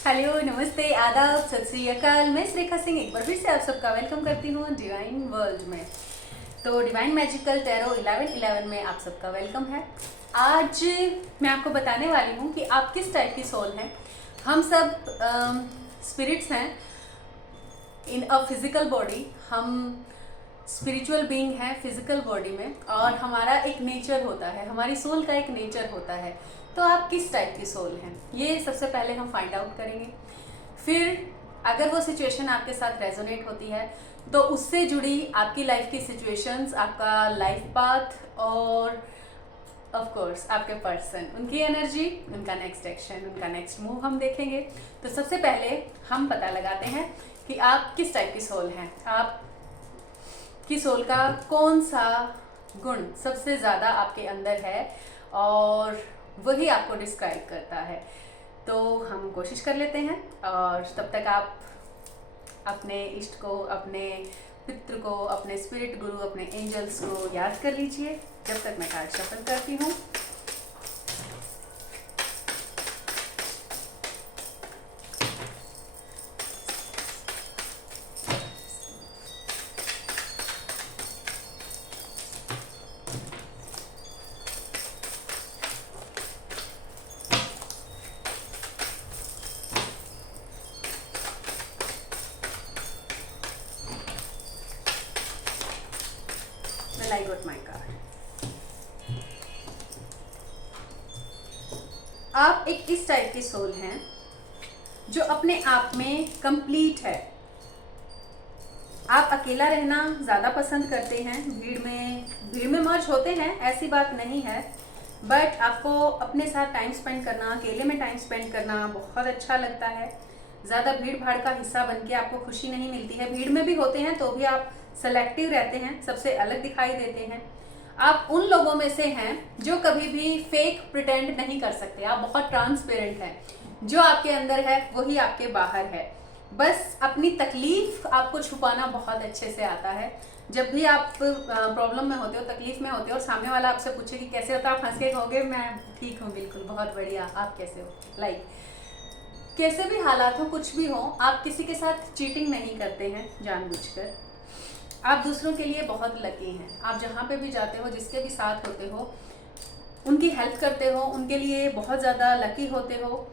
Hello, नमस्ते, आदाब, सत श्री अकाल। मैं श्रेखा सिंह एक बार फिर से आप सबका वेलकम करती हूँ डिवाइन वर्ल्ड में। तो डिवाइन मैजिकल टैरो 1111 में आप सबका वेलकम है। आज मैं आपको बताने वाली हूँ कि आप किस टाइप की सोल हैं। हम सब स्पिरिट्स हैं इन अ फिजिकल बॉडी। हम स्पिरिचुअल बीइंग है फिजिकल बॉडी में, और हमारा एक नेचर होता है, हमारी सोल का एक नेचर होता है। तो आप किस टाइप की सोल हैं, ये सबसे पहले हम फाइंड आउट करेंगे। फिर अगर वो सिचुएशन आपके साथ रेजोनेट होती है तो उससे जुड़ी आपकी लाइफ की सिचुएशंस, आपका लाइफ पाथ और ऑफ कोर्स आपके पर्सन, उनकी एनर्जी, उनका नेक्स्ट एक्शन, उनका नेक्स्ट मूव हम देखेंगे। तो सबसे पहले हम पता लगाते हैं कि आप किस टाइप की सोल हैं। आप की सोल का कौन सा गुण सबसे ज़्यादा आपके अंदर है और वही आपको डिस्क्राइब करता है। तो हम कोशिश कर लेते हैं, और तब तक आप अपने इष्ट को, अपने पितृ को, अपने स्पिरिट गुरु, अपने एंजल्स को याद कर लीजिए जब तक मैं कार्ड शफल करती हूँ। I got my card. आप एक इस टाइप की सोल हैं जो अपने आप में कंप्लीट है। आप अकेला रहना ज़्यादा पसंद करते हैं, भीड़ में मर्ज होते हैं, ऐसी बात नहीं है, बट आपको अपने साथ टाइम स्पेंड करना, अकेले में टाइम स्पेंड करना बहुत अच्छा लगता है। ज़्यादा भीड़ भाड़ का हिस्सा बन के आपको खुशी नहीं मिलती है। भीड़ में भी होते हैं तो भी आप सेलेक्टिव रहते हैं, सबसे अलग दिखाई देते हैं। आप उन लोगों में से हैं जो कभी भी फेक प्रिटेंड नहीं कर सकते। आप बहुत ट्रांसपेरेंट हैं। जो आपके अंदर है वही आपके बाहर है। बस अपनी तकलीफ आपको छुपाना बहुत अच्छे से आता है। जब भी आप प्रॉब्लम में होते हो, तकलीफ में होते हो, और सामने वाला आपसे पूछे कि कैसे हो, तो आप हंस के कहोगे मैं ठीक हूँ, बिल्कुल बहुत बढ़िया, आप कैसे हो। लाइक कैसे भी हालात हो, कुछ भी हो, आप किसी के साथ चीटिंग नहीं करते हैं जानबूझकर। आप दूसरों के लिए बहुत लकी हैं। आप जहाँ पे भी जाते हो, जिसके भी साथ होते हो, उनकी हेल्प करते हो, उनके लिए बहुत ज़्यादा लकी होते हो।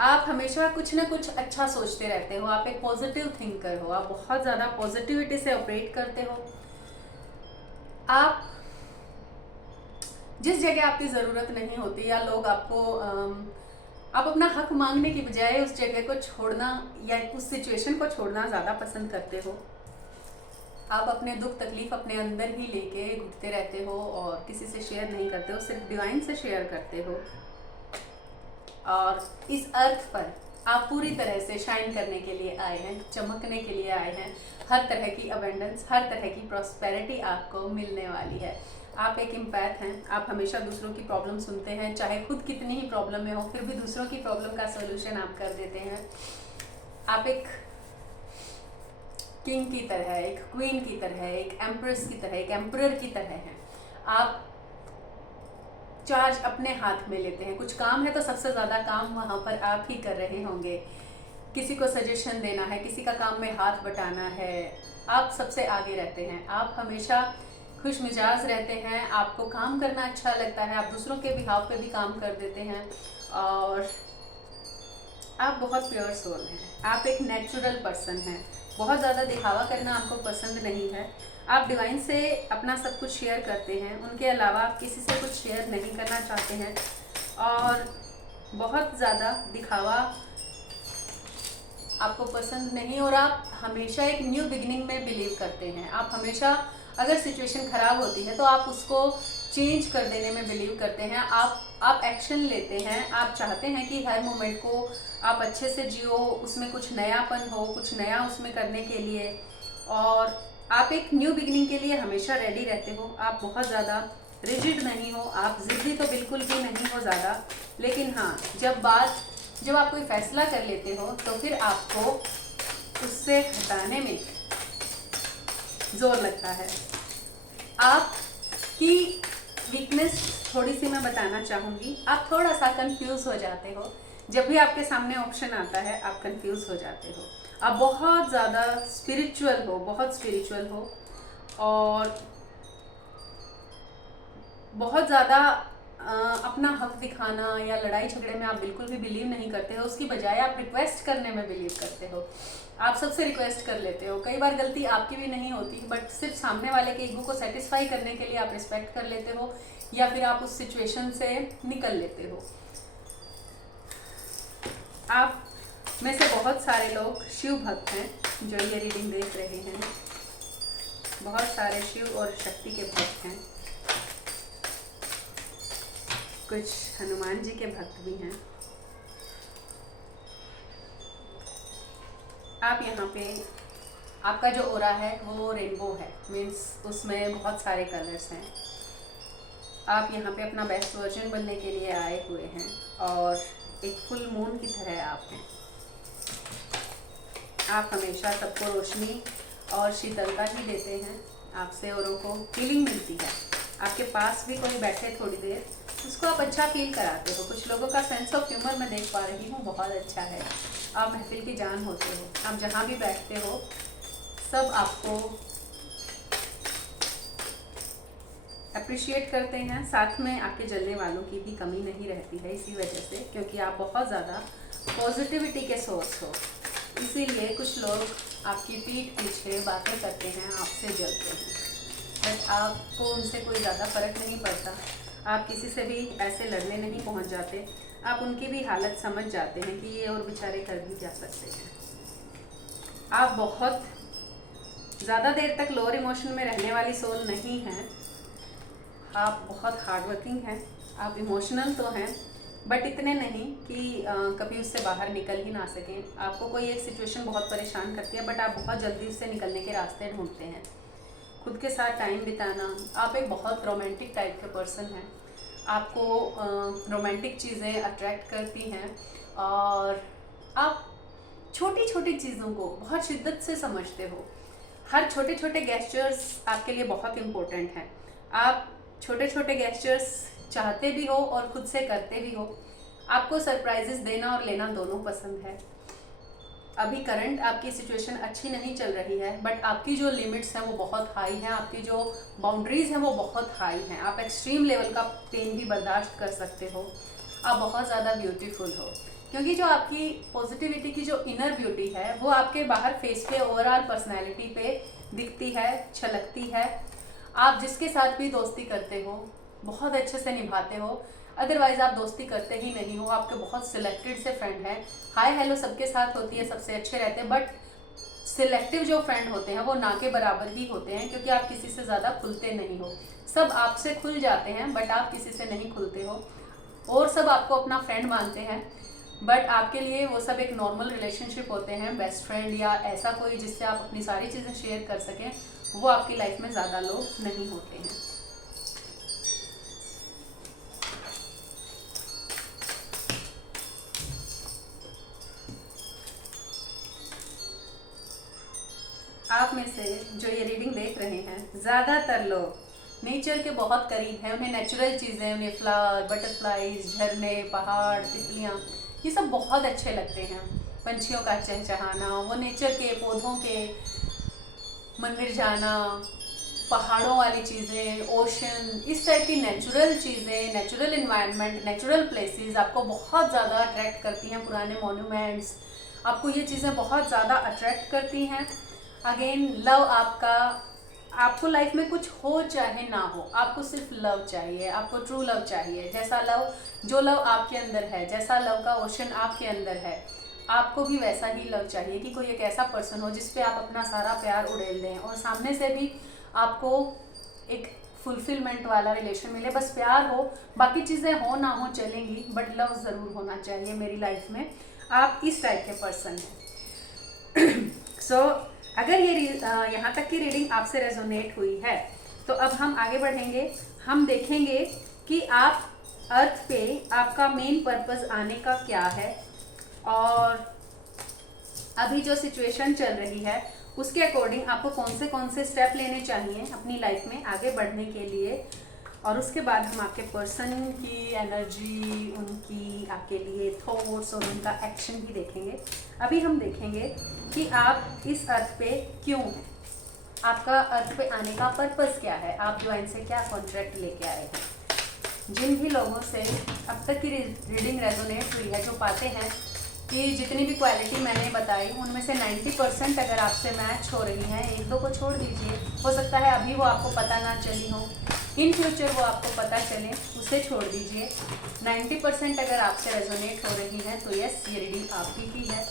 आप हमेशा कुछ ना कुछ अच्छा सोचते रहते हो। आप एक पॉजिटिव थिंकर हो। आप बहुत ज़्यादा पॉजिटिविटी से ऑपरेट करते हो। आप जिस जगह आपकी ज़रूरत नहीं होती, या लोग आपको आप अपना हक मांगने की बजाय उस जगह को छोड़ना या उस सिचुएशन को छोड़ना ज़्यादा पसंद करते हो। आप अपने दुख तकलीफ अपने अंदर ही लेके घुटते रहते हो और किसी से शेयर नहीं करते हो, सिर्फ डिवाइन से शेयर करते हो। और इस अर्थ पर आप पूरी तरह से शाइन करने के लिए आए हैं, चमकने के लिए आए हैं। हर तरह की अबेंडेंस, हर तरह की प्रॉस्पेरिटी आपको मिलने वाली है। आप एक इम्पैथ हैं। आप हमेशा दूसरों की प्रॉब्लम सुनते हैं, चाहे खुद कितनी ही प्रॉब्लम में हो, फिर भी दूसरों की प्रॉब्लम का सोल्यूशन आप कर देते हैं। आप एक किंग की तरह, एक क्वीन की तरह, एक एम्प्रेस की तरह, एक एम्परर की तरह हैं। आप चार्ज अपने हाथ में लेते हैं। कुछ काम है तो सबसे ज़्यादा काम वहाँ पर आप ही कर रहे होंगे। किसी को सजेशन देना है, किसी का काम में हाथ बटाना है, आप सबसे आगे रहते हैं। आप हमेशा खुश मिजाज रहते हैं। आपको काम करना अच्छा लगता है। आप दूसरों के बिहाव पे भी काम कर देते हैं, और आप बहुत प्योर सोल हैं। आप एक नेचुरल पर्सन हैं। बहुत ज़्यादा दिखावा करना आपको पसंद नहीं है। आप डिवाइन से अपना सब कुछ शेयर करते हैं, उनके अलावा आप किसी से कुछ शेयर नहीं करना चाहते हैं, और बहुत ज़्यादा दिखावा आपको पसंद नहीं। और आप हमेशा एक न्यू बिगिनिंग में बिलीव करते हैं। आप हमेशा, अगर सिचुएशन ख़राब होती है तो आप उसको चेंज कर देने में बिलीव करते हैं। आप एक्शन लेते हैं। आप चाहते हैं कि हर मोमेंट को आप अच्छे से जियो, उसमें कुछ नयापन हो, कुछ नया उसमें करने के लिए। और आप एक न्यू बिगिनिंग के लिए हमेशा रेडी रहते हो। आप बहुत ज़्यादा रिजिड नहीं हो। आप ज़िद्दी तो बिल्कुल भी नहीं हो ज़्यादा, लेकिन हाँ, जब आप कोई फैसला कर लेते हो तो फिर आपको उससे हटाने में जोर लगता है। आपकी वीकनेस थोड़ी सी मैं बताना चाहूँगी। आप थोड़ा सा कंफ्यूज हो जाते हो जब भी आपके सामने ऑप्शन आता है आप कंफ्यूज हो जाते हो। आप बहुत ज़्यादा स्पिरिचुअल हो, बहुत स्पिरिचुअल हो और बहुत ज़्यादा अपना हक दिखाना या लड़ाई झगड़े में आप बिल्कुल भी बिलीव नहीं करते हो। उसकी बजाय आप रिक्वेस्ट करने में बिलीव करते हो। आप सबसे रिक्वेस्ट कर लेते हो। कई बार गलती आपकी भी नहीं होती, बट सिर्फ सामने वाले के ईगो को सेटिस्फाई करने के लिए आप रिस्पेक्ट कर लेते हो या फिर आप उस सिचुएशन से निकल लेते हो। आप में से बहुत सारे लोग शिव भक्त हैं जो ये रीडिंग देख रहे हैं। बहुत सारे शिव और शक्ति के भक्त हैं। कुछ हनुमान जी के भक्त भी हैं। आप यहाँ पे, आपका जो ओरा है वो रेनबो है, मीन्स उसमें बहुत सारे कलर्स हैं। आप यहाँ पे अपना बेस्ट वर्जन बनने के लिए आए हुए हैं और एक फुल मून की तरह आप हैं। आप हमेशा सबको रोशनी और शीतलता ही देते हैं। आपसे औरों को फीलिंग मिलती है। आपके पास भी कोई बैठे थोड़ी देर, उसको आप अच्छा फील कराते हो। कुछ लोगों का सेंस ऑफ ह्यूमर मैं देख पा रही हूँ, बहुत अच्छा है। आप महफिल की जान होते हो। आप जहाँ भी बैठते हो सब आपको अप्रिशिएट करते हैं। साथ में आपके जलने वालों की भी कमी नहीं रहती है इसी वजह से, क्योंकि आप बहुत ज़्यादा पॉजिटिविटी के सोर्स हो। इसीलिए कुछ लोग आपकी पीठ पीछे बातें करते हैं, आपसे जलते हैं, बट आपको उनसे कोई ज़्यादा फर्क नहीं पड़ता। आप किसी से भी ऐसे लड़ने नहीं पहुंच जाते। आप उनकी भी हालत समझ जाते हैं कि ये और बेचारे कर भी जा सकते हैं। आप बहुत ज़्यादा देर तक लोअर इमोशन में रहने वाली सोल नहीं हैं। आप बहुत हार्ड वर्किंग हैं। आप इमोशनल तो हैं, बट इतने नहीं कि कभी उससे बाहर निकल ही ना सकें। आपको कोई एक सिचुएशन बहुत परेशान करती है, बट आप बहुत जल्दी उससे निकलने के रास्ते ढूंढते हैं। खुद के साथ टाइम बिताना। आप एक बहुत रोमांटिक टाइप के पर्सन हैं। आपको रोमांटिक चीज़ें अट्रैक्ट करती हैं और आप छोटी छोटी चीज़ों को बहुत शिद्दत से समझते हो। हर छोटे छोटे गेस्चर्स आपके लिए बहुत इम्पोर्टेंट हैं। आप छोटे छोटे गेस्चर्स चाहते भी हो और खुद से करते भी हो। आपको सरप्राइजेस देना और लेना दोनों पसंद है। अभी करंट आपकी सिचुएशन अच्छी नहीं चल रही है, बट आपकी जो लिमिट्स हैं वो बहुत हाई हैं। आपकी जो बाउंड्रीज हैं वो बहुत हाई हैं। आप एक्सट्रीम लेवल का पेन भी बर्दाश्त कर सकते हो। आप बहुत ज़्यादा ब्यूटीफुल हो, क्योंकि जो आपकी पॉजिटिविटी की जो इनर ब्यूटी है वो आपके बाहर फेस पे, ओवरऑल पर्सनैलिटी पे दिखती है, छलकती है। आप जिसके साथ भी दोस्ती करते हो बहुत अच्छे से निभाते हो। अदरवाइज आप दोस्ती करते ही नहीं हो। आपके बहुत सिलेक्टेड से फ्रेंड हैं। हाय हेलो सबके साथ होती है, सबसे अच्छे रहते हैं, बट सिलेक्टिव जो फ्रेंड होते हैं वो ना के बराबर ही होते हैं, क्योंकि आप किसी से ज़्यादा खुलते नहीं हो। सब आपसे खुल जाते हैं, बट आप किसी से नहीं खुलते हो। और सब आपको अपना फ्रेंड मानते हैं, बट आपके लिए वो सब एक नॉर्मल रिलेशनशिप होते हैं। बेस्ट फ्रेंड या ऐसा कोई जिससे आप अपनी सारी चीज़ें शेयर कर सकें, वो आपकी लाइफ में ज़्यादा लोग नहीं होते हैं। आप में से जो ये रीडिंग देख रहे हैं, ज़्यादातर लोग नेचर के बहुत करीब हैं। उन्हें नेचुरल चीज़ें, उन्हें फ्लावर, बटरफ्लाइज, झरने, पहाड़, तितलियाँ, ये सब बहुत अच्छे लगते हैं। पंछियों का चहचहाना, वो नेचर के, पौधों के, मंदिर जाना, पहाड़ों वाली चीज़ें, ओशन, इस टाइप की नेचुरल चीज़ें, नेचुरल इन्वायरमेंट, नेचुरल प्लेसेस आपको बहुत ज़्यादा अट्रैक्ट करती हैं। पुराने मॉन्यूमेंट्स, आपको ये चीज़ें बहुत ज़्यादा अट्रैक्ट करती हैं। अगेन लव आपको लाइफ में कुछ हो चाहे ना हो, आपको सिर्फ लव चाहिए। आपको ट्रू लव चाहिए। जैसा लव, जो लव आपके अंदर है, जैसा लव का ओशन आपके अंदर है, आपको भी वैसा ही लव चाहिए कि कोई एक ऐसा पर्सन हो जिस पे आप अपना सारा प्यार उड़ेल दें और सामने से भी आपको एक फुलफिलमेंट वाला रिलेशन मिले। बस प्यार हो, बाकी चीज़ें हो ना हो चलेंगी, बट लव ज़रूर होना चाहिए मेरी लाइफ में। आप इस टाइप के पर्सन हैं। सो अगर ये यहाँ तक की रीडिंग आपसे रेजोनेट हुई है तो अब हम आगे बढ़ेंगे। हम देखेंगे कि आप अर्थ पे आपका मेन पर्पस आने का क्या है और अभी जो सिचुएशन चल रही है उसके अकॉर्डिंग आपको कौन से स्टेप लेने चाहिए अपनी लाइफ में आगे बढ़ने के लिए। और उसके बाद हम आपके पर्सन की एनर्जी, उनकी आपके लिए थॉट्स और उनका एक्शन भी देखेंगे। अभी हम देखेंगे कि आप इस अर्थ पे क्यों हैं, आपका अर्थ पे आने का पर्पस क्या है, आप डिवाइन से क्या कॉन्ट्रैक्ट लेके आए हैं। जिन भी लोगों से अब तक की रीडिंग रेजोनेट हुई है, जो पाते हैं कि जितनी भी क्वालिटी मैंने बताई उनमें से 90% अगर आपसे मैच हो रही हैं, एक दो को छोड़ दीजिए, हो सकता है अभी वो आपको पता ना चली हो, इन फ्यूचर वो आपको पता चले, उसे छोड़ दीजिए। 90% अगर आपसे रेजोनेट हो रही हैं तो यस, ये रीडिंग आपकी ही है।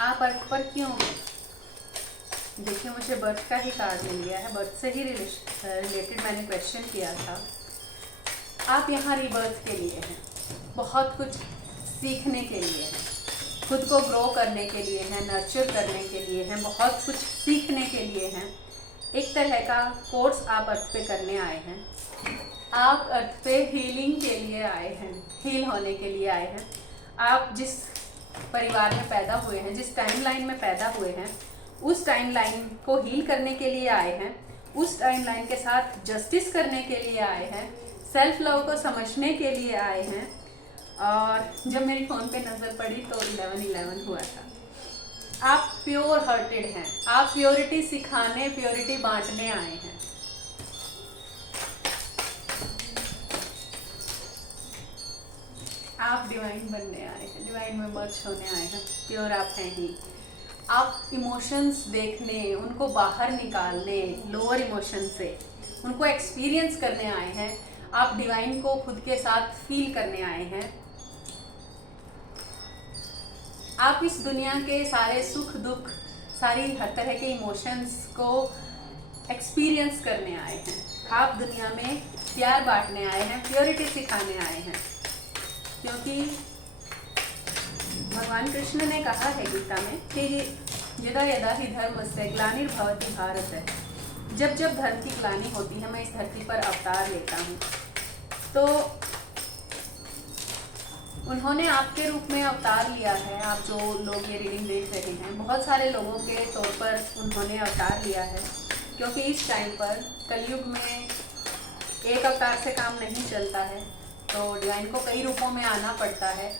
आप अर्थ पर क्यों हैं? देखिए, मुझे बर्थ का ही कार्ड मिल गया है, बर्थ से ही रिलेटेड मैंने क्वेश्चन किया था। आप यहाँ रीबर्थ के लिए हैं, बहुत कुछ सीखने के लिए हैं, खुद को ग्रो करने के लिए हैं, नर्चर करने के लिए हैं, बहुत कुछ सीखने के लिए हैं। एक तरह का कोर्स आप अर्थ पे करने आए हैं। आप अर्थ पे हीलिंग के लिए आए हैं, हील होने के लिए आए हैं। आप जिस परिवार में पैदा हुए हैं, जिस टाइमलाइन में पैदा हुए हैं, उस टाइमलाइन को हील करने के लिए आए हैं, उस टाइमलाइन के साथ जस्टिस करने के लिए आए हैं, सेल्फ लव को समझने के लिए आए हैं। और जब मेरी फ़ोन पे नज़र पड़ी तो 11-11 हुआ था। आप प्योर हार्टेड हैं, आप प्योरिटी सिखाने, प्योरिटी बांटने आए हैं। आप डिवाइन बनने आए हैं, डिवाइन में मर्ज होने आए हैं, प्योर आप हैं ही। आप इमोशंस देखने, उनको बाहर निकालने, लोअर इमोशन से उनको एक्सपीरियंस करने आए हैं। आप डिवाइन को खुद के साथ फील करने आए हैं। आप इस दुनिया के सारे सुख दुख, सारी हर तरह के इमोशंस को एक्सपीरियंस करने आए हैं। आप दुनिया में प्यार बांटने आए हैं, प्योरिटी सिखाने आए हैं। क्योंकि भगवान कृष्ण ने कहा है गीता में कि यदा यदा ही धर्मस्य ग्लानिर्भवति भारत, जब जब धर्म की ग्लानि होती है मैं इस धरती पर अवतार लेता हूँ। तो उन्होंने आपके रूप में अवतार लिया है। आप जो लोग ये रीडिंग देख रहे हैं, बहुत सारे लोगों के तौर पर उन्होंने अवतार लिया है। क्योंकि इस टाइम पर कलयुग में एक अवतार से काम नहीं चलता है, तो डिवाइन को कई रूपों में आना पड़ता है,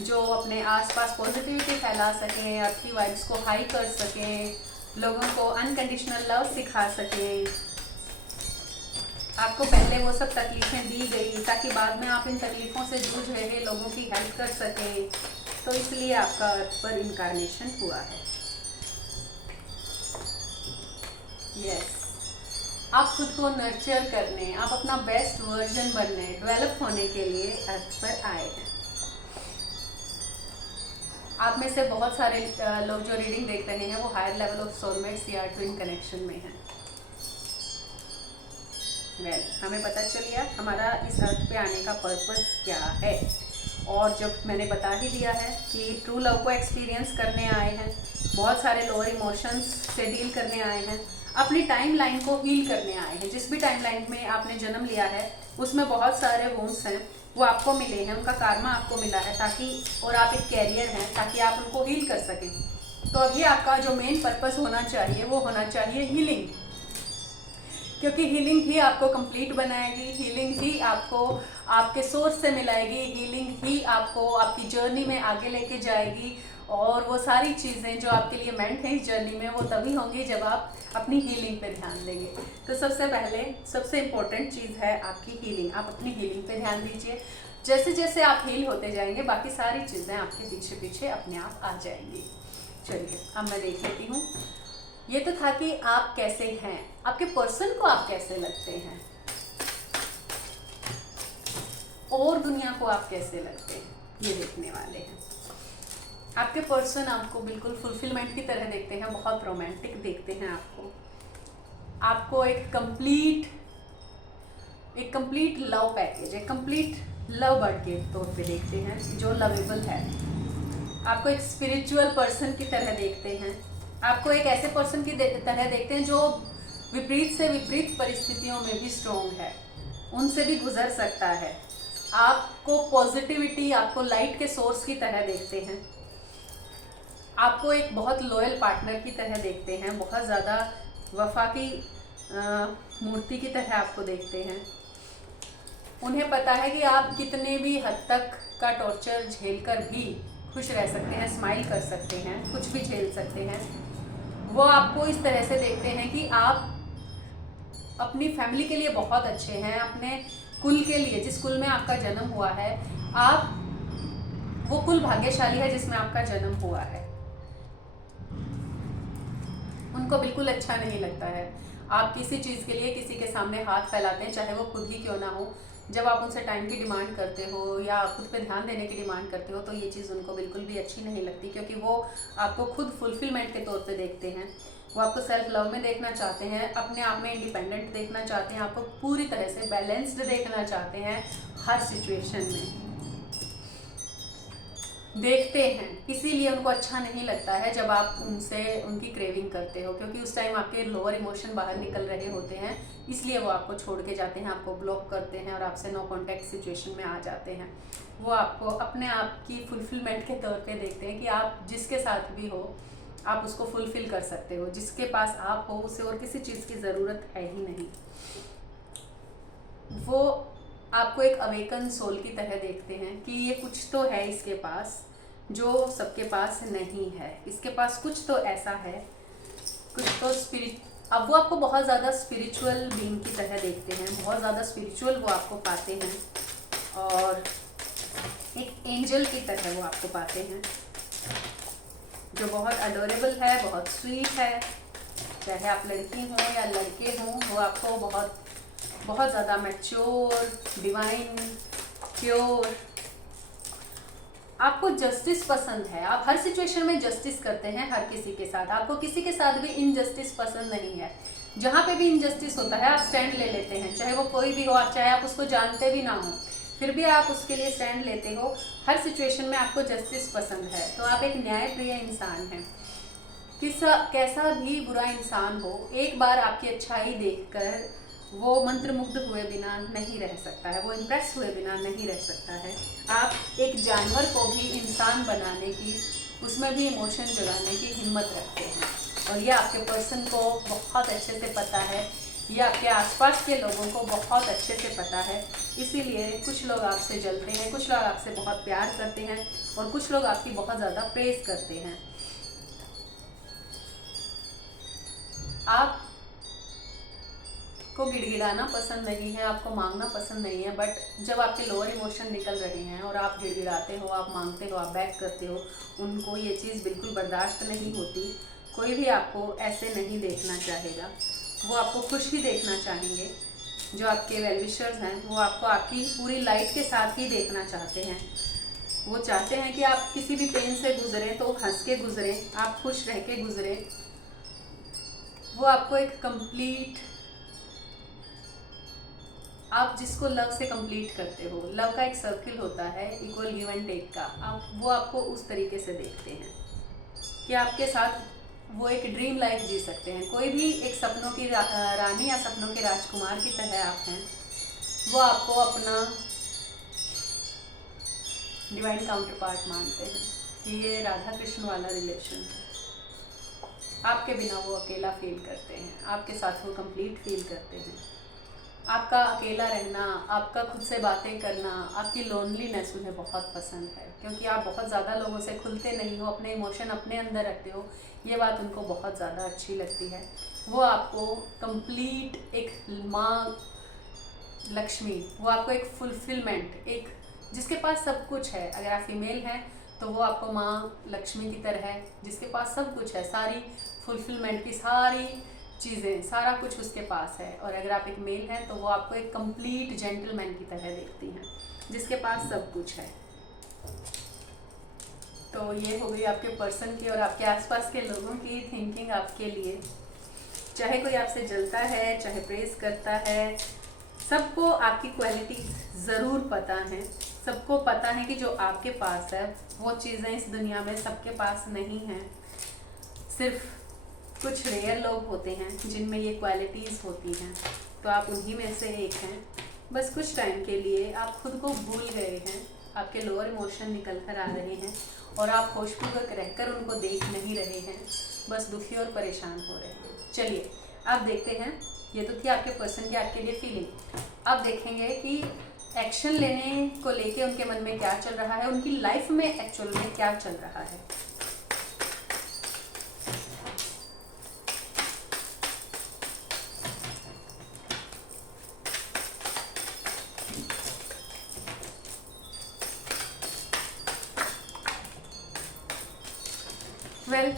जो अपने आसपास पॉजिटिविटी फैला सकें, अच्छी वाइब्स को हाई कर सकें, लोगों को अनकंडीशनल लव सिखा सकें। आपको पहले वो सब तकलीफ़ें दी गई ताकि बाद में आप इन तकलीफ़ों से जूझ रहे लोगों की हेल्प कर सकें। तो इसलिए आपका अर्थ पर इनकारनेशन हुआ है। यस, आप खुद को नर्चर करने, आप अपना बेस्ट वर्जन बनने, डेवलप होने के लिए अर्थ पर आए हैं। आप में से बहुत सारे लोग जो रीडिंग देख रहे हैं वो हायर लेवल ऑफ सोलमेट्स या ट्विन कनेक्शन में हैं। हमें पता चल गया हमारा इस अर्थ पे आने का पर्पस क्या है। और जब मैंने बता ही दिया है कि ट्रू लव को एक्सपीरियंस करने आए हैं, बहुत सारे लोअर इमोशंस से डील करने आए हैं, अपनी टाइम लाइन को हील करने आए हैं। जिस भी टाइम लाइन में आपने जन्म लिया है उसमें बहुत सारे वुंड्स हैं, वो आपको मिले हैं, उनका कार्मा आपको मिला है ताकि, और आप एक कैरियर हैं ताकि आप उनको हील कर सकें। तो अभी आपका जो मेन पर्पस होना चाहिए वो होना चाहिए हीलिंग। क्योंकि हीलिंग ही आपको कंप्लीट बनाएगी, हीलिंग ही आपको आपके सोर्स से मिलाएगी, हीलिंग ही आपको आपकी जर्नी में आगे लेके जाएगी। और वो सारी चीज़ें जो आपके लिए मेंट है इस जर्नी में, वो तभी होंगी जब आप अपनी हीलिंग पे ध्यान देंगे। तो सबसे पहले सबसे इम्पोर्टेंट चीज़ है आपकी हीलिंग। आप अपनी हीलिंग पे ध्यान दीजिए। जैसे जैसे आप हील होते जाएंगे बाकी सारी चीज़ें आपके पीछे पीछे अपने आप आ जाएंगी। चलिए अब मैं देख लेती हूँ। ये तो था कि आप कैसे हैं, आपके पर्सन को आप कैसे लगते हैं, और दुनिया को आप कैसे लगते हैं, ये देखने वाले हैं। आपके पर्सन आपको बिल्कुल फुलफिलमेंट की तरह देखते हैं, बहुत रोमांटिक देखते हैं आपको एक कंप्लीट लव पैकेज, एक कंप्लीट लव बर्ड के तौर पे देखते हैं जो लवेबल है। आपको एक स्पिरिचुअल पर्सन की तरह देखते हैं, आपको एक ऐसे पर्सन की तरह देखते हैं जो विपरीत से विपरीत परिस्थितियों में भी स्ट्रॉन्ग है, उनसे भी गुजर सकता है। आपको पॉजिटिविटी, आपको लाइट के सोर्स की तरह देखते हैं, आपको एक बहुत लॉयल पार्टनर की तरह देखते हैं, बहुत ज़्यादा वफा की मूर्ति की तरह आपको देखते हैं। उन्हें पता है कि आप कितने भी हद तक का टॉर्चर झेलकर भी खुश रह सकते हैं, स्माइल कर सकते हैं, कुछ भी झेल सकते हैं। वो आपको इस तरह से देखते हैं कि आप अपनी फैमिली के लिए बहुत अच्छे हैं, अपने कुल के लिए, जिस कुल में आपका जन्म हुआ है, आप वो कुल भाग्यशाली है जिसमें आपका जन्म हुआ है। उनको बिल्कुल अच्छा नहीं लगता है आप किसी चीज़ के लिए किसी के सामने हाथ फैलाते हैं, चाहे वो खुद ही क्यों ना हो। जब आप उनसे टाइम की डिमांड करते हो या खुद पे ध्यान देने की डिमांड करते हो, तो ये चीज़ उनको बिल्कुल भी अच्छी नहीं लगती, क्योंकि वो आपको खुद फुलफिलमेंट के तौर पे देखते हैं। वो आपको सेल्फ लव में देखना चाहते हैं, अपने आप में इंडिपेंडेंट देखना चाहते हैं, आपको पूरी तरह से बैलेंस्ड देखना चाहते हैं हर सिचुएशन में देखते हैं। इसीलिए उनको अच्छा नहीं लगता है जब आप उनसे उनकी क्रेविंग करते हो, क्योंकि उस टाइम आपके लोअर इमोशन बाहर निकल रहे होते हैं। इसलिए वो आपको छोड़ के जाते हैं, आपको ब्लॉक करते हैं और आपसे नो कॉन्टैक्ट सिचुएशन में आ जाते हैं। वो आपको अपने आप की फुलफिलमेंट के तौर पे देखते हैं कि आप जिसके साथ भी हो आप उसको फुलफिल कर सकते हो। जिसके पास आप हो उसे और किसी चीज़ की ज़रूरत है ही नहीं। वो आपको एक अवेकन सोल की तरह देखते हैं कि ये कुछ तो है इसके पास जो सबके पास नहीं है, इसके पास कुछ तो ऐसा है, कुछ तो स्पिरिट। अब वो आपको बहुत ज़्यादा स्पिरिचुअल बीइंग की तरह देखते हैं, बहुत ज़्यादा स्पिरिचुअल वो आपको पाते हैं और एक एंजल की तरह वो आपको पाते हैं, जो बहुत अडोरेबल है, बहुत स्वीट है। चाहे आप लड़की हों या लड़के हों, वो आपको बहुत बहुत ज़्यादा मैच्योर, डिवाइन, प्योर। आपको जस्टिस पसंद है, आप हर सिचुएशन में जस्टिस करते हैं हर किसी के साथ। आपको किसी के साथ भी इनजस्टिस पसंद नहीं है। जहाँ पे भी इनजस्टिस होता है आप स्टैंड ले लेते हैं, चाहे वो कोई भी हो, चाहे आप उसको जानते भी ना हो, फिर भी आप उसके लिए स्टैंड लेते हो। हर सिचुएशन में आपको जस्टिस पसंद है, तो आप एक न्यायप्रिय इंसान हैं। कैसा भी बुरा इंसान हो, एक बार आपकी अच्छाई देखकर वो मंत्रमुग्ध हुए बिना नहीं रह सकता है, वो इम्प्रेस हुए बिना नहीं रह सकता है। आप एक जानवर को भी इंसान बनाने की, उसमें भी इमोशन जगाने की हिम्मत रखते हैं, और ये आपके पर्सन को बहुत अच्छे से पता है, ये आपके आसपास के लोगों को बहुत अच्छे से पता है। इसीलिए कुछ लोग आपसे जलते हैं, कुछ लोग आपसे बहुत प्यार करते हैं और कुछ लोग आपकी बहुत ज़्यादा प्रेज करते हैं। आप को गिड़गिड़ाना पसंद नहीं है, आपको मांगना पसंद नहीं है, बट जब आपके लोअर इमोशन निकल रहे हैं और आप गिड़गिड़ाते हो, आप मांगते हो, आप बैक करते हो, उनको ये चीज़ बिल्कुल बर्दाश्त नहीं होती। कोई भी आपको ऐसे नहीं देखना चाहेगा, वो आपको खुश ही देखना चाहेंगे। जो आपके वेलविशर्स हैं वो आपको आपकी पूरी लाइफ के साथ ही देखना चाहते हैं। वो चाहते हैं कि आप किसी भी पेन से गुजरें तो हंस के गुजरें, आप खुश रह के गुजरें। वो आपको एक कंप्लीट, आप जिसको लव से कंप्लीट करते हो, लव का एक सर्किल होता है इक्वल गिव एंड टेक का, आप वो आपको उस तरीके से देखते हैं कि आपके साथ वो एक ड्रीम लाइफ जी सकते हैं। कोई भी एक सपनों की रानी या सपनों के राजकुमार की तरह आप हैं। वो आपको अपना डिवाइन काउंटर पार्ट मानते हैं कि ये राधा कृष्ण वाला रिलेशन है। आपके बिना वो अकेला फील करते हैं, आपके साथ वो कंप्लीट फील करते हैं। आपका अकेला रहना, आपका खुद से बातें करना, आपकी लोनलीनेस उन्हें बहुत पसंद है, क्योंकि आप बहुत ज़्यादा लोगों से खुलते नहीं हो, अपने इमोशन अपने अंदर रखते हो। ये बात उनको बहुत ज़्यादा अच्छी लगती है। वो आपको कंप्लीट एक माँ लक्ष्मी, वो आपको एक फुलफिलमेंट, एक जिसके पास सब कुछ है। अगर आप फीमेल हैं तो वो आपको माँ लक्ष्मी की तरह है, जिसके पास सब कुछ है, सारी फुलफिलमेंट की सारी चीज़ें, सारा कुछ उसके पास है। और अगर आप एक मेल हैं तो वो आपको एक कंप्लीट जेंटलमैन की तरह देखती हैं, जिसके पास सब कुछ है। तो ये हो गई आपके पर्सन की और आपके आसपास के लोगों की थिंकिंग आपके लिए। चाहे कोई आपसे जलता है, चाहे प्रेज करता है, सबको आपकी क्वालिटीज ज़रूर पता हैं। सबको पता है कि जो आपके पास है वो चीज़ें इस दुनिया में सबके पास नहीं हैं। सिर्फ कुछ रेयर लोग होते हैं जिनमें ये क्वालिटीज़ होती हैं, तो आप उन्हीं में से एक हैं। बस कुछ टाइम के लिए आप खुद को भूल गए हैं, आपके लोअर इमोशन निकल कर आ रहे हैं और आप होशपूर्वक रहकर उनको देख नहीं रहे हैं, बस दुखी और परेशान हो रहे हैं। चलिए अब देखते हैं ये तो थी आपके पर्सन की आपके लिए फीलिंग। अब देखेंगे कि एक्शन लेने को लेके उनके मन में क्या चल रहा है, उनकी लाइफ में एक्चुअल में क्या चल रहा है। वेल,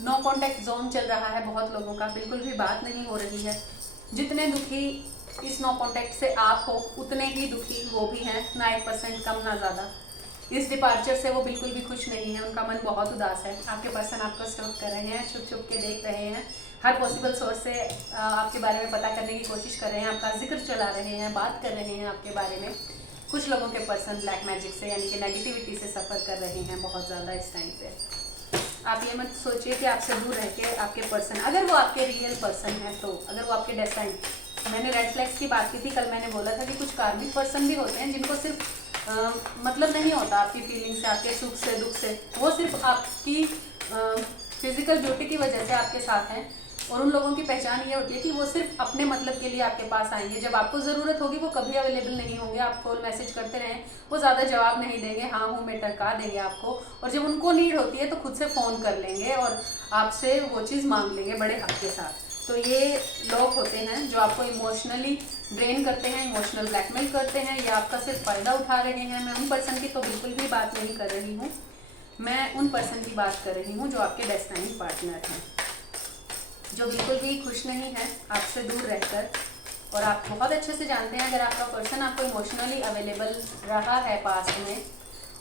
नो कॉन्टैक्ट जोन चल रहा है बहुत लोगों का, बिल्कुल भी बात नहीं हो रही है। जितने दुखी इस नो कॉन्टैक्ट से आप हो, उतने ही दुखी वो भी हैं, ना 1% कम ना ज़्यादा। इस डिपार्चर से वो बिल्कुल भी खुश नहीं है, उनका मन बहुत उदास है। आपके पर्सन आपको स्टॉक कर रहे हैं, छुप छुप के देख रहे हैं, हर पॉसिबल सोर्स से आपके बारे में पता करने की कोशिश कर रहे हैं, आपका जिक्र चला रहे हैं, बात कर रहे हैं आपके बारे में। कुछ लोगों के पर्सन ब्लैक मैजिक से यानी कि नेगेटिविटी से सफ़र कर रहे हैं बहुत ज़्यादा इस टाइम पे। आप ये मत सोचिए कि आपसे दूर रह के आपके पर्सन, अगर वो आपके रियल पर्सन है, तो अगर वो आपके डेस्टाइन, मैंने रेड फ्लैग्स की बात की थी कल, मैंने बोला था कि कुछ कार्मिक पर्सन भी होते हैं जिनको सिर्फ मतलब नहीं होता आपकी फीलिंग से, आपके सुख से दुख से, वो सिर्फ आपकी फिजिकल ब्यूटी की वजह से आपके साथ हैं। और उन लोगों की पहचान ये होती है कि वो सिर्फ अपने मतलब के लिए आपके पास आएंगे, जब आपको ज़रूरत होगी वो कभी अवेलेबल नहीं होंगे। आप कॉल मैसेज करते रहें, वो ज़्यादा जवाब नहीं देंगे, हाँ हूँ मैं टरका देंगे आपको। और जब उनको नीड होती है तो खुद से फ़ोन कर लेंगे और आपसे वो चीज़ मांग लेंगे बड़े हक के साथ। तो ये लोग होते हैं जो आपको इमोशनली ड्रेन करते हैं, इमोशनल ब्लैकमेल करते हैं, या आपका सिर्फ फ़ायदा उठा रहे हैं। मैं उन पर्सन की तो बिल्कुल भी बात नहीं कर रही हूँ, मैं उन पर्सन की बात कर रही हूँ जो आपके डेस्टिनी पार्टनर हैं, जो बिल्कुल भी खुश नहीं है आपसे दूर रहकर। और आप बहुत अच्छे से जानते हैं अगर आपका पर्सन आपको इमोशनली अवेलेबल रहा है पास्ट में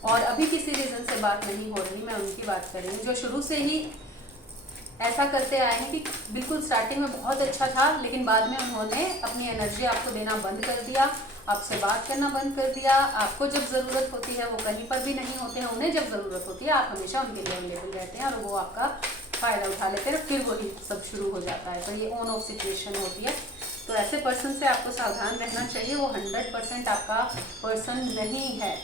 और अभी किसी रीज़न से बात नहीं हो रही, मैं उनकी बात कर रही हूँ। जो शुरू से ही ऐसा करते आए हैं कि बिल्कुल स्टार्टिंग में बहुत अच्छा था, लेकिन बाद में उन्होंने अपनी एनर्जी आपको देना बंद कर दिया, आपसे बात करना बंद कर दिया। आपको जब ज़रूरत होती है वो कहीं पर भी नहीं होते हैं, उन्हें जब ज़रूरत होती है आप हमेशा उनके लिए अवेलेबल रहते हैं और वो आपका फ़ायदा उठा लेते हैं, फिर वही सब शुरू हो जाता है। तो ये ऑन ऑफ सिचुएशन होती है। तो ऐसे पर्सन से आपको सावधान रहना चाहिए, वो 100% आपका पर्सन नहीं है,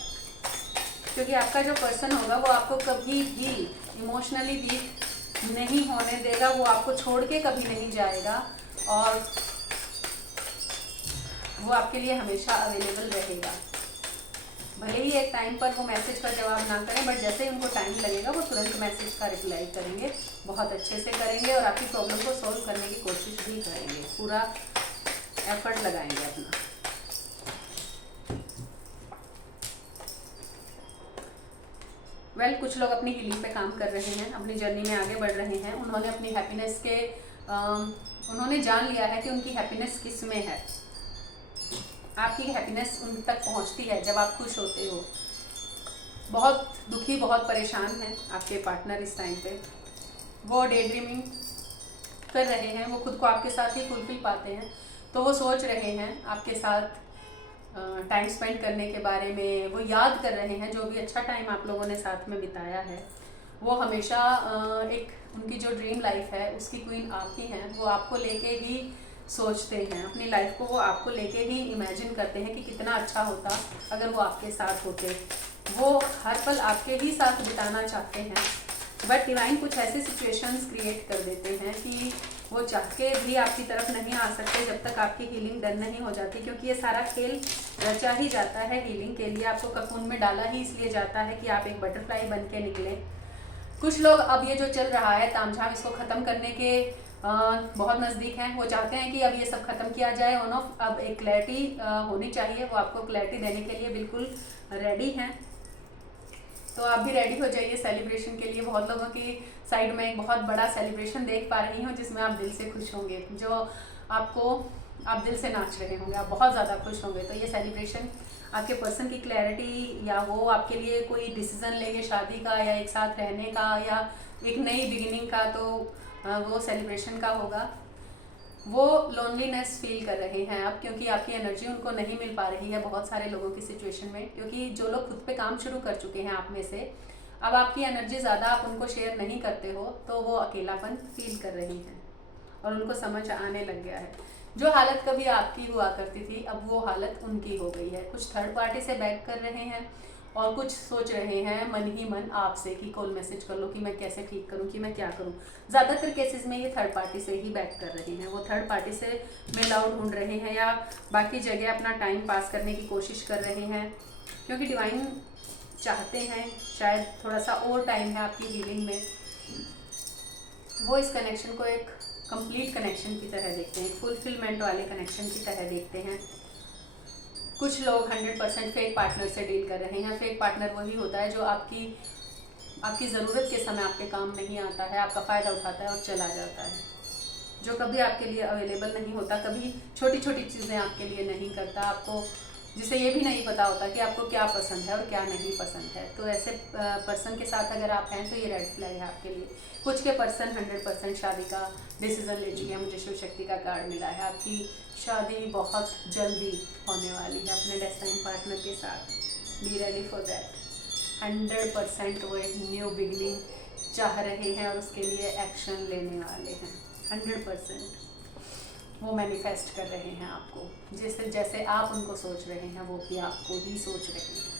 क्योंकि आपका जो पर्सन होगा वो आपको कभी भी इमोशनली वीक नहीं होने देगा, वो आपको छोड़ के कभी नहीं जाएगा और वो आपके लिए हमेशा अवेलेबल रहेगा। भले ही एक टाइम पर वो मैसेज का जवाब ना करें, बट जैसे ही उनको टाइम लगेगा वो तुरंत मैसेज का रिप्लाई करेंगे, बहुत अच्छे से करेंगे और आपकी प्रॉब्लम को सॉल्व करने की कोशिश भी करेंगे, पूरा एफर्ट लगाएंगे अपना। कुछ लोग अपनी हीलिंग पे काम कर रहे हैं, अपनी जर्नी में आगे बढ़ रहे हैं। उन्होंने अपनी हैप्पीनेस के उन्होंने जान लिया है कि उनकी हैप्पीनेस किस में है। आपकी हैप्पीनेस उन तक पहुंचती है जब आप खुश होते हो। बहुत दुखी, बहुत परेशान हैं आपके पार्टनर इस टाइम पे। वो डे ड्रीमिंग कर रहे हैं, वो खुद को आपके साथ ही फुलफिल पाते हैं, तो वो सोच रहे हैं आपके साथ टाइम स्पेंड करने के बारे में। वो याद कर रहे हैं जो भी अच्छा टाइम आप लोगों ने साथ में बिताया है। वो हमेशा एक उनकी जो ड्रीम लाइफ है उसकी क्वीन आप ही हैं। वो आपको लेके ही सोचते हैं, अपनी लाइफ को वो आपको लेके ही इमेजिन करते हैं कि कितना अच्छा होता अगर वो आपके साथ होते। वो हर पल आपके ही साथ बिताना चाहते हैं, बट डिवाइन कुछ ऐसे सिचुएशंस क्रिएट कर देते हैं कि वो चाह के भी आपकी तरफ नहीं आ सकते जब तक आपकी हीलिंग डन नहीं हो जाती, क्योंकि ये सारा खेल रचा ही जाता है हीलिंग के लिए। आपको ककून में डाला ही इसलिए जाता है कि आप एक बटरफ्लाई बन के निकले। कुछ लोग अब ये जो चल रहा है तामझाम, इसको ख़त्म करने के बहुत नज़दीक हैं। वो चाहते हैं कि अब ये सब ख़त्म किया जाए, ऑन ऑफ अब एक क्लैरिटी होनी चाहिए। वो आपको क्लैरिटी देने के लिए बिल्कुल रेडी हैं, तो आप भी रेडी हो जाइए सेलिब्रेशन के लिए। बहुत लोगों की साइड में एक बहुत बड़ा सेलिब्रेशन देख पा रही हूँ जिसमें आप दिल से खुश होंगे, जो आप दिल से नाच रहे होंगे, आप बहुत ज़्यादा खुश होंगे। तो ये सेलिब्रेशन आपके पर्सन की क्लैरिटी, या वो आपके लिए कोई डिसीज़न लेंगे शादी का या एक साथ रहने का या एक नई बिगिनिंग का, तो वो सेलिब्रेशन का होगा। वो लोनलीनेस फील कर रहे हैं अब, क्योंकि आपकी एनर्जी उनको नहीं मिल पा रही है बहुत सारे लोगों की सिचुएशन में। क्योंकि जो लोग खुद पे काम शुरू कर चुके हैं आप में से, अब आपकी एनर्जी ज़्यादा आप उनको शेयर नहीं करते हो, तो वो अकेलापन फील कर रही हैं और उनको समझ आने लग गया है जो हालत कभी आपकी हुआ करती थी अब वो हालत उनकी हो गई है। कुछ थर्ड पार्टी से बैक कर रहे हैं और कुछ सोच रहे हैं मन ही मन आपसे कि कॉल मैसेज कर लो कि मैं कैसे ठीक करूं, कि मैं क्या करूं। ज़्यादातर केसेस में ये थर्ड पार्टी से ही बैक कर रहे हैं, वो थर्ड पार्टी से मेल आउट ढूंढ रहे हैं या बाकी जगह अपना टाइम पास करने की कोशिश कर रहे हैं, क्योंकि डिवाइन चाहते हैं शायद थोड़ा सा और टाइम है आपकी हीलिंग में। वो इस कनेक्शन को एक कंप्लीट कनेक्शन की तरह देखते हैं, एक फुलफिलमेंट वाले कनेक्शन की तरह देखते हैं। कुछ लोग 100% फेक पार्टनर से डील कर रहे हैं। फेक पार्टनर वही होता है जो आपकी ज़रूरत के समय आपके काम नहीं आता है, आपका फ़ायदा उठाता है और चला जाता है, जो कभी आपके लिए अवेलेबल नहीं होता, कभी छोटी छोटी चीज़ें आपके लिए नहीं करता, आपको जिसे ये भी नहीं पता होता कि आपको क्या पसंद है और क्या नहीं पसंद है। तो ऐसे पर्सन के साथ अगर आप हैं तो ये रेड फ्लैग है आपके लिए। कुछ के पर्सन 100% शादी का डिसीजन ले चुके हैं। मुझे शिव शक्ति का कार्ड मिला है, आपकी शादी बहुत जल्दी होने वाली है अपने डेस्टाइन पार्टनर के साथ। Be ready for that. 100% वो एक न्यू बिगनिंग चाह रहे हैं और उसके लिए एक्शन लेने वाले हैं। 100% वो मैनिफेस्ट कर रहे हैं आपको, जैसे आप उनको सोच रहे हैं वो भी आपको ही सोच रहे हैं।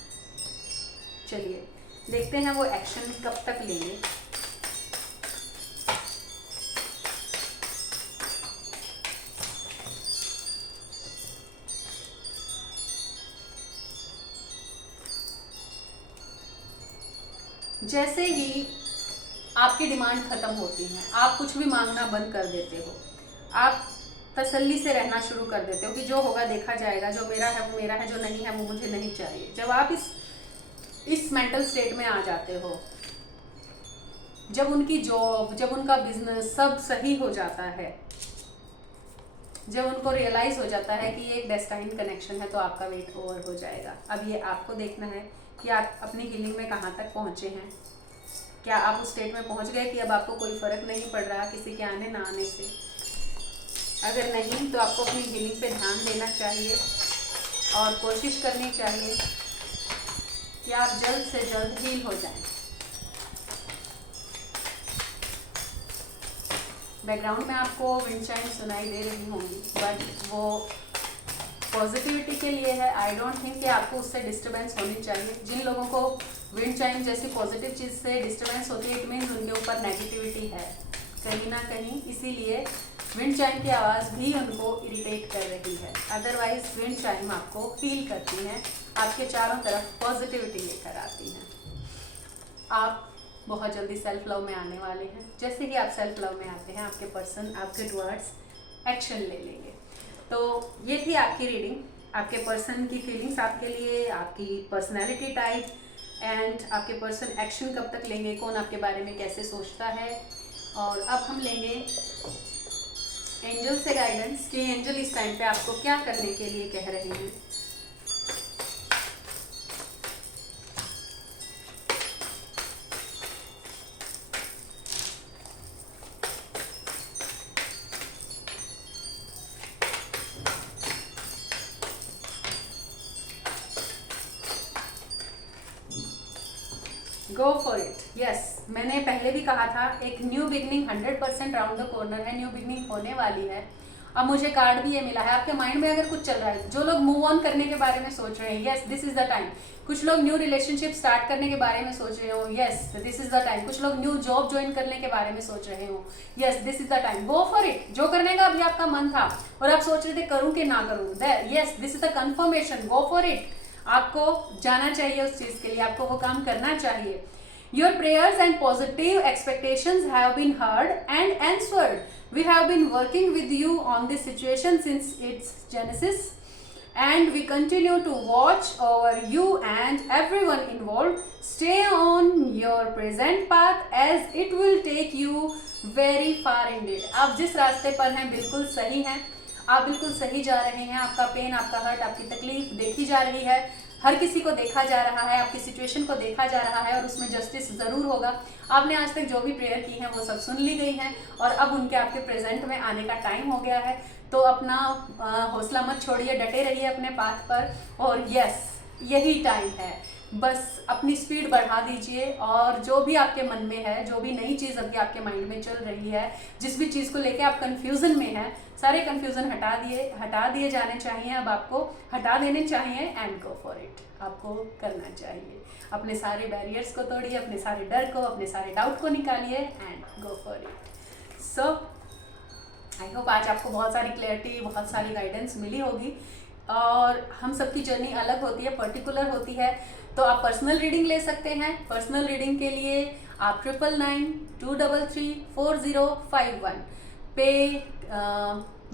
चलिए देखते हैं वो एक्शन कब तक लेंगे। जैसे ही आपकी डिमांड खत्म होती है, आप कुछ भी मांगना बंद कर देते हो, आप तसल्ली से रहना शुरू कर देते हो कि जो होगा देखा जाएगा, जो मेरा है वो मेरा है, जो नहीं है वो मुझे नहीं चाहिए। जब आप इस मेंटल स्टेट में आ जाते हो, जब उनकी जॉब, जब उनका बिजनेस सब सही हो जाता है, जब उनको रियलाइज हो जाता है कि ये एक डेस्टाइन कनेक्शन है, तो आपका वेट ओवर हो जाएगा। अब ये आपको देखना है कि आप अपनी हीलिंग में कहाँ तक पहुँचे हैं। क्या आप उस स्टेट में पहुँच गए कि अब आपको कोई फ़र्क नहीं पड़ रहा किसी के आने ना आने से? अगर नहीं तो आपको अपनी हीलिंग पे ध्यान देना चाहिए और कोशिश करनी चाहिए कि आप जल्द से जल्द हील हो जाएं। बैकग्राउंड में आपको विंड चाइम सुनाई दे रही होंगी, बट वो पॉजिटिविटी के लिए है। आई डोंट थिंक कि आपको उससे डिस्टर्बेंस होनी चाहिए। जिन लोगों को विंड चाइम जैसी पॉजिटिव चीज़ से डिस्टर्बेंस होती है, इट मीन्स उनके ऊपर नेगेटिविटी है कहीं ना कहीं, इसीलिए विंड चाइम की आवाज़ भी उनको इरिटेट कर रही है। अदरवाइज विंड चाइम आपको फील करती हैं, आपके चारों तरफ पॉजिटिविटी लेकर आती हैं। आप बहुत जल्दी सेल्फ लव में आने वाले हैं। जैसे ही आप सेल्फ लव में आते हैं, आपके पर्सन आपके टुवर्ड्स एक्शन ले लेंगे। तो ये थी आपकी रीडिंग, आपके पर्सन की फीलिंग्स आपके लिए, आपकी पर्सनैलिटी टाइप एंड आपके पर्सन एक्शन कब तक लेंगे, कौन आपके बारे में कैसे सोचता है। और अब हम लेंगे एंजल से गाइडेंस कि एंजल इस टाइम पे आपको क्या करने के लिए कह रहे हैं। Go for it. यस, मैंने पहले भी कहा था एक new beginning 100% round the corner है, न्यू बिगनिंग होने वाली है। अब मुझे कार्ड भी ये मिला है, आपके माइंड में अगर कुछ चल रहा है, जो लोग मूव ऑन करने के बारे में सोच रहे हैं, yes this is the time. कुछ लोग न्यू रिलेशनशिप स्टार्ट करने के बारे में सोच रहे हो, yes this is the time. कुछ लोग न्यू जॉब ज्वाइन करने के बारे में सोच रहे हो, yes this is the time. Go for it. जो करने का अभी आपका मन था और आप सोच रहे थे करूं कि ना करूं, yes this is the confirmation. Go for it. आपको जाना चाहिए उस चीज के लिए, आपको वो काम करना चाहिए। Your prayers and positive expectations have been heard and answered. We have been working with you on this situation since its genesis, and we continue to watch over you and everyone involved. Stay on your present path as it will take you very far indeed. आप जिस रास्ते पर हैं बिल्कुल सही हैं, आप बिल्कुल सही जा रहे हैं। आपका पेन, आपका हर्ट, आपकी तकलीफ देखी जा रही है, हर किसी को देखा जा रहा है, आपकी सिचुएशन को देखा जा रहा है और उसमें जस्टिस ज़रूर होगा। आपने आज तक जो भी प्रेयर की है वो सब सुन ली गई हैं और अब उनके आपके प्रेजेंट में आने का टाइम हो गया है। तो अपना हौसला मत छोड़िए, डटे रहिए अपने पाथ पर और यस यही टाइम है। बस अपनी स्पीड बढ़ा दीजिए और जो भी आपके मन में है, जो भी नई चीज़ अभी आपके माइंड में चल रही है, जिस भी चीज़ को लेके आप कंफ्यूजन में हैं, सारे कंफ्यूजन हटा दिए जाने चाहिए। अब आपको हटा देने चाहिए एंड गो फॉर इट। आपको करना चाहिए, अपने सारे बैरियर्स को तोड़िए, अपने सारे डर को, अपने सारे डाउट को निकालिए and go for it. So I hope आज आपको बहुत सारी क्लैरिटी, बहुत सारी गाइडेंस मिली होगी। और हम सबकी जर्नी अलग होती है, पर्टिकुलर होती है। तो आप पर्सनल रीडिंग ले सकते हैं। पर्सनल रीडिंग के लिए आप 9992334051 पे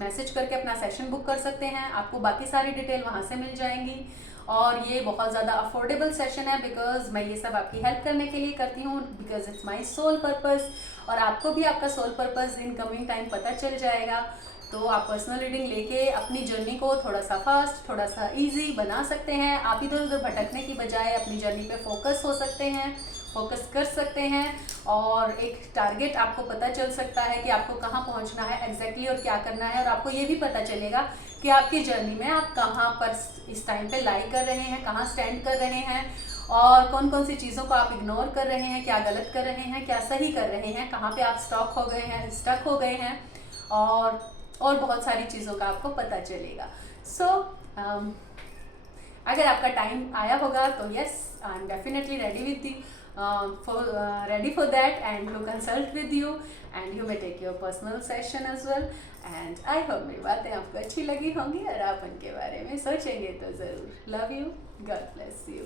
मैसेज करके अपना सेशन बुक कर सकते हैं। आपको बाकी सारी डिटेल वहाँ से मिल जाएंगी। और ये बहुत ज़्यादा अफोर्डेबल सेशन है, बिकॉज मैं ये सब आपकी हेल्प करने के लिए करती हूँ, because it's my soul purpose. और आपको भी आपका soul purpose in coming time पता चल जाएगा। तो आप पर्सनल रीडिंग लेके अपनी जर्नी को थोड़ा सा फास्ट, थोड़ा सा इजी बना सकते हैं। आप इधर उधर भटकने की बजाय अपनी जर्नी पे फोकस हो सकते हैं, फोकस कर सकते हैं। और एक टारगेट आपको पता चल सकता है कि आपको कहाँ पहुँचना है एग्जैक्टली और क्या करना है। और आपको ये भी पता चलेगा कि आपकी जर्नी में आप कहाँ पर इस टाइम पे लाई कर रहे हैं, कहाँ स्टैंड कर रहे हैं, और कौन कौन सी चीज़ों को आप इग्नोर कर रहे हैं, क्या गलत कर रहे हैं, क्या सही कर रहे हैं, कहाँ पे आप स्टक हो गए हैं और बहुत सारी चीज़ों का आपको पता चलेगा। सो अगर आपका टाइम आया होगा तो yes, I am definitely ready with the ready for that and to consult with you and you may take your personal session as well and I hope मेरी बातें आपको अच्छी लगी होंगी और आप उनके बारे में सोचेंगे तो ज़रूर। Love you, God bless you.